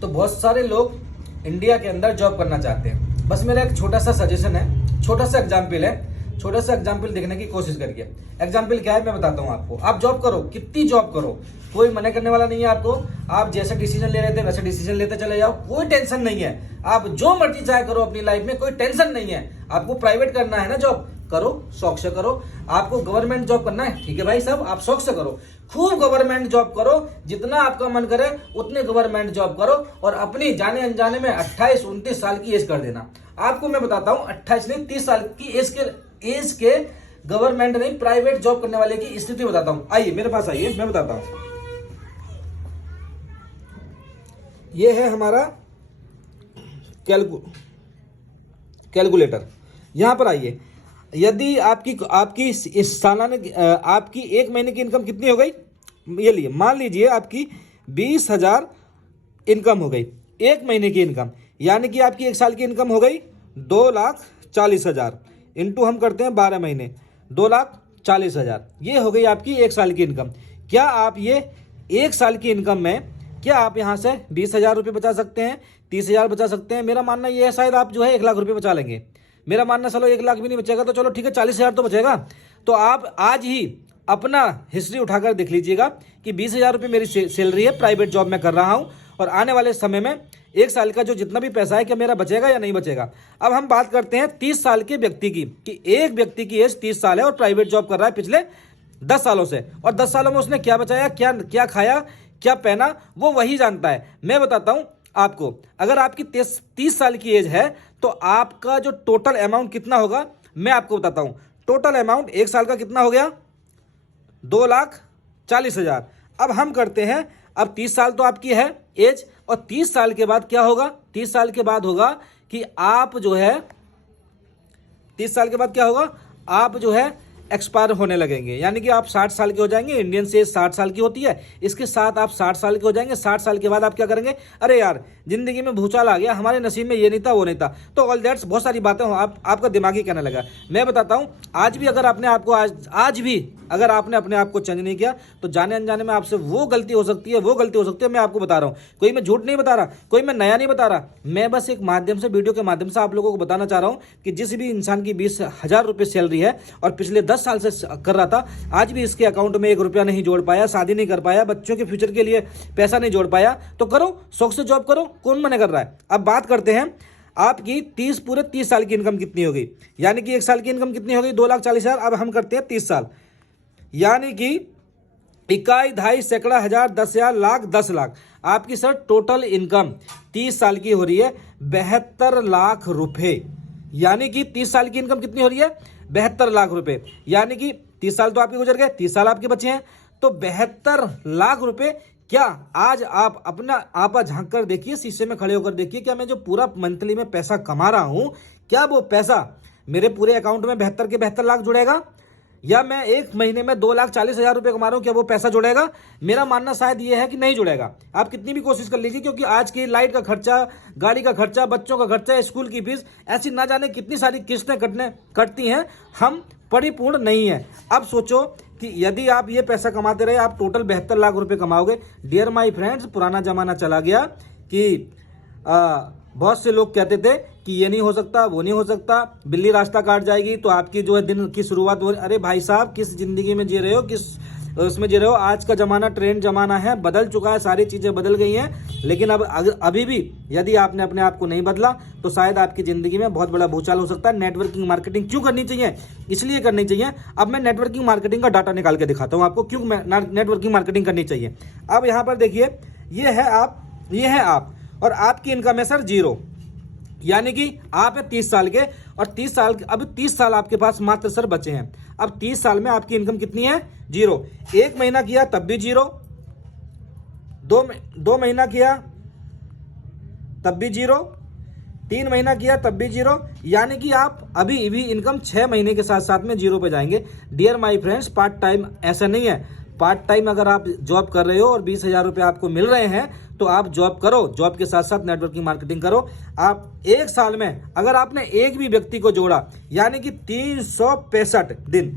तो बहुत सारे लोग इंडिया के अंदर जॉब करना चाहते हैं। बस मेरा एक छोटा सा सजेशन है, छोटा सा एग्जाम्पल है, छोटा सा एग्जाम्पल देखने की कोशिश करिए। एग्जाम्पल क्या है मैं बताता हूँ आपको। आप जॉब करो, कितनी जॉब करो, कोई मना करने वाला नहीं है आपको। आप जैसा डिसीजन ले रहे थे वैसे डिसीजन लेते चले जाओ, कोई टेंशन नहीं है। आप जो मर्जी चाहे करो अपनी लाइफ में, कोई टेंशन नहीं है। आपको प्राइवेट करना है ना जॉब, करो, शौक से करो। आपको गवर्नमेंट जॉब करना है, ठीक है भाई साहब, आप शौक से करो, खूब गवर्नमेंट जॉब करो, जितना आपका मन करे उतने गवर्नमेंट जॉब करो। और अपनी जाने अनजाने में 28-29 साल की एज कर देना। आपको मैं बताता हूं 28 नहीं 30 साल की एज के गवर्नमेंट नहीं प्राइवेट जॉब करने वाले की स्थिति बताता हूं। आइए मेरे पास आइए, मैं बताता हूं। ये है हमारा कैलकुलेटर। यहां पर आइए, यदि आपकी इस सालाना आपकी एक महीने की इनकम कितनी हो गई, ये लिए मान लीजिए आपकी 20,000 इनकम हो गई, एक महीने की इनकम, यानी कि आपकी एक साल की इनकम हो गई 2,40,000 इंटू हम करते हैं 12 महीने, 2,40,000, ये हो गई आपकी एक साल की इनकम। क्या आप ये एक साल की इनकम में क्या आप यहाँ से 20,000 रुपये बचा सकते हैं, 30,000 बचा सकते हैं? मेरा मानना ये है शायद आप जो है 1 लाख रुपये बचा लेंगे। मेरा मानना चलो 1 लाख भी नहीं बचेगा तो चलो ठीक है 40,000 तो बचेगा। तो आप आज ही अपना हिस्ट्री उठाकर देख लीजिएगा कि 20,000 रुपये मेरी सैलरी है, प्राइवेट जॉब में कर रहा हूँ, और आने वाले समय में एक साल का जो जितना भी पैसा है क्या मेरा बचेगा या नहीं बचेगा। अब हम बात करते हैं 30 साल के व्यक्ति की, कि एक व्यक्ति की एज 30 साल है और प्राइवेट जॉब कर रहा है पिछले 10 सालों से, और 10 सालों में उसने क्या बचाया, क्या खाया, क्या पहना, वो वही जानता है। मैं बताता हूं आपको, अगर आपकी 30 साल की एज है तो आपका जो टोटल अमाउंट कितना होगा मैं आपको बताता हूं। टोटल अमाउंट एक साल का कितना हो गया, 2,40,000। अब हम करते हैं, अब 30 साल तो आपकी है एज, और 30 साल के बाद क्या होगा, 30 साल के बाद होगा कि आप जो है 30 साल के बाद क्या होगा, आप जो है एक्सपायर होने लगेंगे, यानी कि आप 60 साल के हो जाएंगे। इंडियन से 60 साल की होती है, इसके साथ आप 60 साल के हो जाएंगे। 60 साल के बाद आप क्या करेंगे, अरे यार जिंदगी में भूचाल आ गया, हमारे नसीब में ये नहीं था वो नहीं था, तो ऑल दैट्स बहुत सारी बातें हो, आपका दिमाग ही कहने लगा। मैं बताता हूँ, आज भी अगर आपने आपको आज भी अगर आपने अपने आप को चेंज नहीं किया तो जाने अनजाने में आपसे वो गलती हो सकती है, वो गलती हो सकती है। मैं आपको बता रहा हूँ, कोई मैं झूठ नहीं बता रहा, कोई मैं नया नहीं बता रहा, मैं बस एक माध्यम से, वीडियो के माध्यम से आप लोगों को बताना चाह रहा हूँ कि जिस भी इंसान की 20,000 रुपये सैलरी है और पिछले 10 साल से कर रहा था, आज भी इसके अकाउंट में 1 रुपया नहीं जोड़ पाया, शादी नहीं कर पाया, बच्चों के फ्यूचर के लिए पैसा नहीं जोड़ पाया, तो करो, शौक से जॉब करो, कौन मना कर रहा है। अब बात करते हैं आपकी पूरे 30 साल की इनकम कितनी हो गई, यानी कि एक साल की इनकम कितनी हो गई, 2,40,000। अब हम करते हैं 30 साल, यानी कि इकाई, ढाई, सैकड़ा, हजार, 10,000, लाख, 10 लाख। आपकी सर टोटल इनकम 30 साल की हो रही है 72 लाख रुपए, यानी कि 30 साल की इनकम कितनी हो रही है, 72 लाख रुपए, यानी कि 30 साल तो आपके गुजर गए, 30 साल आपके बचे हैं, तो 72 लाख रुपए। क्या आज आप अपना आपा झांक कर देखिए, शीशे में खड़े होकर देखिए, क्या मैं जो पूरा मंथली में पैसा कमा रहा हूं, क्या वो पैसा मेरे पूरे अकाउंट में 72 के 72 लाख जुड़ेगा, या मैं एक महीने में 2,40,000 रुपये कमा रहा हूं, क्या वो पैसा जुड़ेगा? मेरा मानना शायद ये है कि नहीं जुड़ेगा। आप कितनी भी कोशिश कर लीजिए, क्योंकि आज की लाइट का खर्चा, गाड़ी का खर्चा, बच्चों का खर्चा, स्कूल की फीस, ऐसी ना जाने कितनी सारी किस्तें कटती हैं, हम परिपूर्ण नहीं है। अब सोचो कि यदि आप ये पैसा कमाते रहे, आप टोटल 72 लाख रुपए कमाओगे। डियर माय फ्रेंड्स, पुराना जमाना चला गया कि बहुत से लोग कहते थे कि ये नहीं हो सकता, वो नहीं हो सकता, बिल्ली रास्ता काट जाएगी तो आपकी जो है दिन की शुरुआत हो। अरे भाई साहब, किस जिंदगी में जी रहे हो, किस उसमें जी रहे हो? आज का जमाना ट्रेंड जमाना है, बदल चुका है, सारी चीजें बदल गई हैं। लेकिन अब अभी भी यदि आपने अपने आप को नहीं बदला तो शायद आपकी जिंदगी में बहुत बड़ा भूचाल हो सकता है। नेटवर्किंग मार्केटिंग क्यों करनी चाहिए? इसलिए करनी चाहिए। अब मैं नेटवर्किंग मार्केटिंग का डाटा निकाल के दिखाता हूं आपको, क्यों नेटवर्किंग मार्केटिंग करनी चाहिए। अब यहां पर देखिए, ये है आप और आपकी इनकम है सर 0, यानी कि आप है 30 साल के, और 30 साल आपके पास मात्र सर बचे हैं। अब 30 साल में आपकी इनकम कितनी है? 0। 1 महीना किया तब भी 0, 2 महीना किया तब भी 0, 3 महीना किया तब भी 0, यानी कि आप अभी भी इनकम 6 महीने के साथ साथ में 0 पे जाएंगे। Dear my friends, part time ऐसा नहीं है। पार्ट टाइम अगर आप जॉब कर रहे हो और 20,000 रुपये आपको मिल रहे हैं तो आप जॉब करो, जॉब के साथ साथ नेटवर्किंग मार्केटिंग करो। आप एक साल में अगर आपने एक भी व्यक्ति को जोड़ा, यानी कि 365 दिन,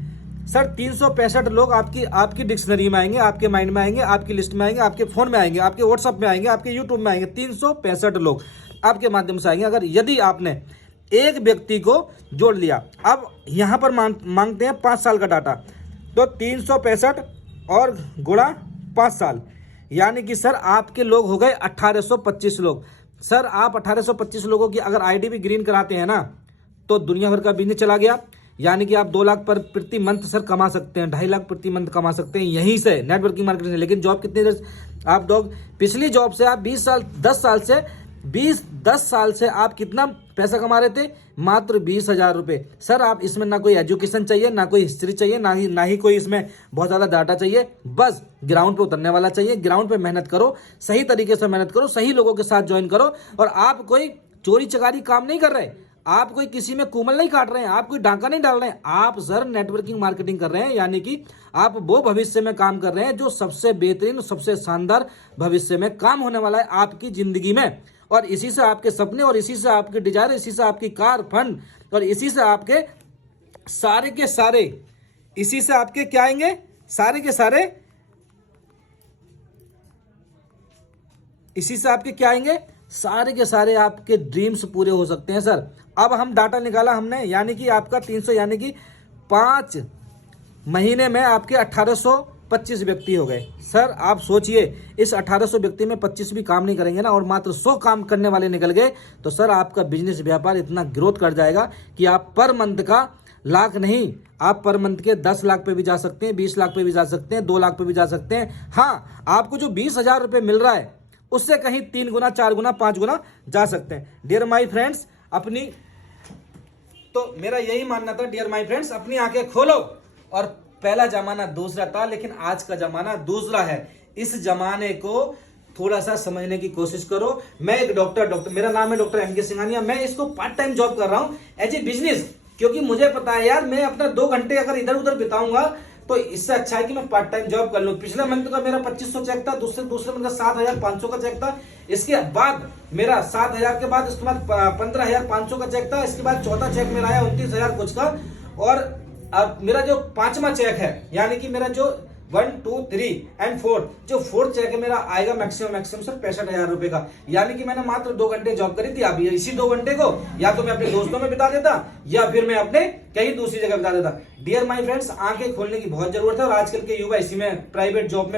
सर 365 लोग आपकी डिक्शनरी में आएंगे, आपके माइंड में आएंगे, आपकी लिस्ट में आएंगे, आपके फोन में आएंगे, आपके व्हाट्सएप में आएंगे, आपके यूट्यूब में आएंगे। 365 लोग आपके माध्यम से आएंगे अगर यदि आपने एक व्यक्ति को जोड़ लिया। अब यहां पर मांगते हैं 5 साल का डाटा, तो 365 और गुणा 5 साल, यानी कि सर आपके लोग हो गए 1825 लोग। सर आप 1825 लोगों की अगर आईडी भी ग्रीन कराते हैं ना, तो दुनिया भर का बिजनेस चला गया। यानी कि आप 2 लाख पर प्रति मंथ सर कमा सकते हैं, 2.5 लाख प्रति मंथ कमा सकते हैं यहीं से नेटवर्किंग मार्केटिंग से। लेकिन जॉब कितनी देर आप लोग पिछली जॉब से आप 10 साल से आप कितना पैसा कमा रहे थे? मात्र 20,000 रुपये। सर आप इसमें ना कोई एजुकेशन चाहिए, ना कोई हिस्ट्री चाहिए, ना ही कोई इसमें बहुत ज़्यादा डाटा चाहिए, बस ग्राउंड पे उतरने वाला चाहिए। ग्राउंड पे मेहनत करो, सही तरीके से मेहनत करो, सही लोगों के साथ ज्वाइन करो। और आप कोई चोरी चकारी काम नहीं कर रहे, आप कोई किसी में कुमल नहीं काट रहे हैं, आप कोई डांका नहीं डाल रहे हैं, आप सर नेटवर्किंग मार्केटिंग कर रहे हैं। यानी कि आप वो भविष्य में काम कर रहे हैं जो सबसे बेहतरीन, सबसे शानदार भविष्य में काम होने वाला है आपकी जिंदगी में। और इसी से आपके सपने, और इसी से आपके डिजायर, इसी से आपकी कार, फंड, और इसी से आपके सारे के सारे, इसी से आपके क्या आएंगे? सारे के सारे, इसी से आपके क्या आएंगे? सारे के सारे आपके ड्रीम्स पूरे हो सकते हैं सर। अब हम डाटा निकाला हमने, यानी कि आपका 300, यानी कि 5 महीने में आपके 1825 व्यक्ति हो गए। सर आप सोचिए, इस 1800 व्यक्ति में 25 भी काम नहीं करेंगे ना, और मात्र 100 काम करने वाले निकल गए, तो सर आपका बिजनेस व्यापार इतना ग्रोथ कर जाएगा कि आप पर मंथ का लाख नहीं, आप पर मंथ के 10 लाख पे भी जा सकते हैं, 20 लाख पे भी जा सकते हैं, 2 लाख पे भी जा सकते हैं। हाँ, आपको जो 20,000 रुपये मिल रहा है उससे कहीं 3 गुना, 4 गुना, 5 गुना जा सकते हैं। डियर माय फ्रेंड्स, तो मेरा यही मानना था डियर माय फ्रेंड्स, अपनी आंखें खोलो। और पहला जमाना दूसरा था, लेकिन आज का जमाना दूसरा है। इस जमाने को थोड़ा सा समझने की कोशिश करो। मैं एक डॉक्टर, मेरा नाम है डॉक्टर एम के सिंघानिया। मैं इसको पार्ट टाइम जॉब कर रहा हूं एज ए बिजनेस, क्योंकि मुझे पता है यार, मैं अपना 2 घंटे अगर इधर उधर बिताऊंगा तो इससे अच्छा है कि मैं पार्ट टाइम जॉब कर लूं। पिछले मंथ का मेरा 2500 चेक था, दूसरे मंथ का 7,500 का चेक था। इसके बाद मेरा 7,000 के बाद इसके बाद 15,500 का चेक था। इसके बाद चौथा चेक मेरा आया 29,000 कुछ का। और अब मेरा जो 5वां चेक है, यानी कि मेरा जो 1, 2, 3 एंड 4, जो 4th चेक है मेरा आएगा मैक्सिमम सर 65,000 रुपए का। यानी कि मैंने मात्र 2 घंटे जॉब करी थी। अब इसी 2 घंटे को या तो मैं अपने दोस्तों में बिता देता, या फिर मैं अपने कहीं दूसरी जगह बिता देता। डियर माय फ्रेंड्स, आंखें खोलने की बहुत जरूरत है। और आजकल के युवा इसी में प्राइवेट जॉब।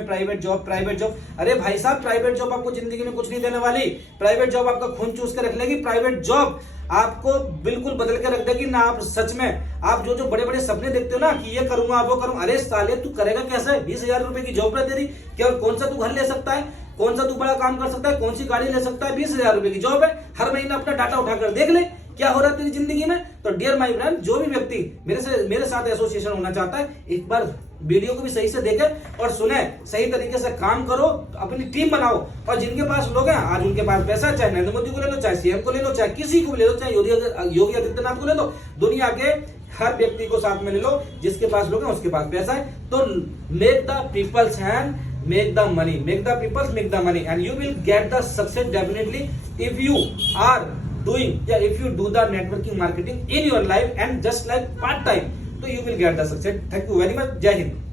अरे भाई साहब, प्राइवेट जॉब आपको जिंदगी में कुछ नहीं देने वाली। प्राइवेट जॉब आपका खून चूस के रख लेगी। प्राइवेट जॉब आपको बिल्कुल बदल के रख देगी ना। आप सच में, आप जो बड़े बड़े सपने देखते हो ना कि ये करूंगा वो करूंगा, अरे साले तू करेगा कैसे? 20,000 रुपए की जॉब दे दी, क्या कौन सा तू घर ले सकता है? कौन सा तू बड़ा काम कर सकता है? कौन सी गाड़ी ले सकता है? 20,000 रुपए की जॉब है। हर महीने अपना डाटा उठाकर देख ले क्या हो रहा है तेरी जिंदगी में। तो डियर माय फ्रेंड, जो भी व्यक्ति मेरे साथ एसोसिएशन होना चाहता है, एक बार वीडियो को भी सही से देखे और सुने, सही तरीके से काम करो, अपनी टीम बनाओ। और जिनके पास लोग हैं, आज उनके पास पैसा है, चाहे नरेंद्र मोदी को ले लो, चाहे सीएम को ले लो, चाहे किसी को भी ले लो, चाहे योगी आदित्यनाथ को ले लो, दुनिया के हर व्यक्ति को साथ में ले लो, जिसके पास लोग हैं उसके पास पैसा है। तो make the peoples hand make the money, make the people make the money, and you will get the success definitely if you are doing, if you do the networking marketing in your life and just like part time, so you will get the success. Thank you very much. Jai Hind.